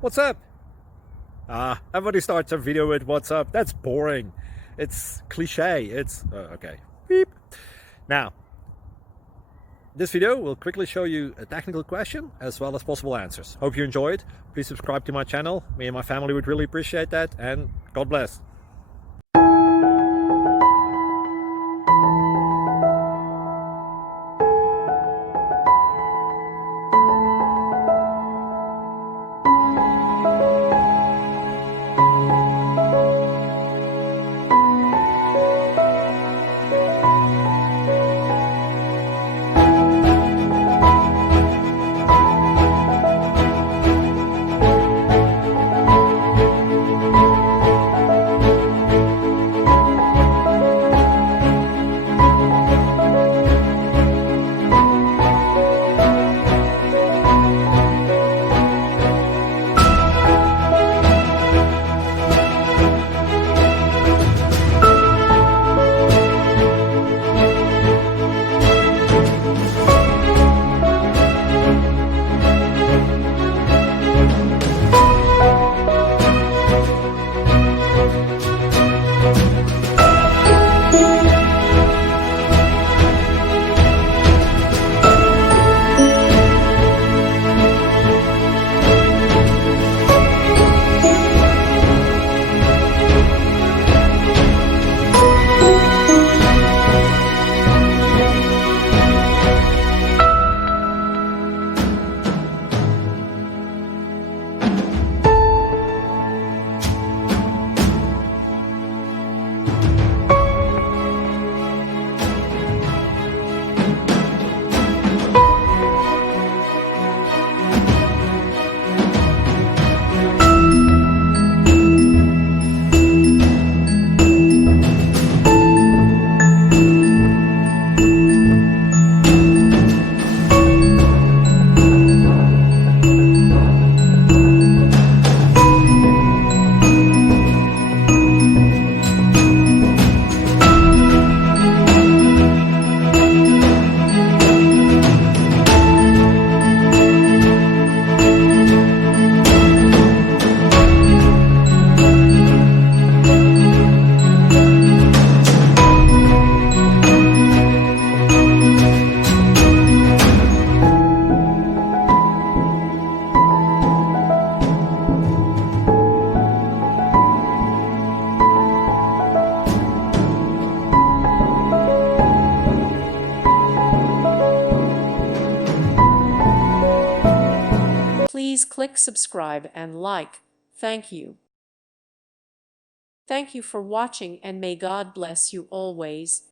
What's up? Everybody starts a video with what's up. That's boring. It's cliche. It's okay. Beep. Now, this video will quickly show you a technical question as well as possible answers. Hope you enjoyed. Please subscribe to my channel. Me and my family would really appreciate that, and God bless. Please click subscribe and like. Thank you. Thank you for watching, and may God bless you always.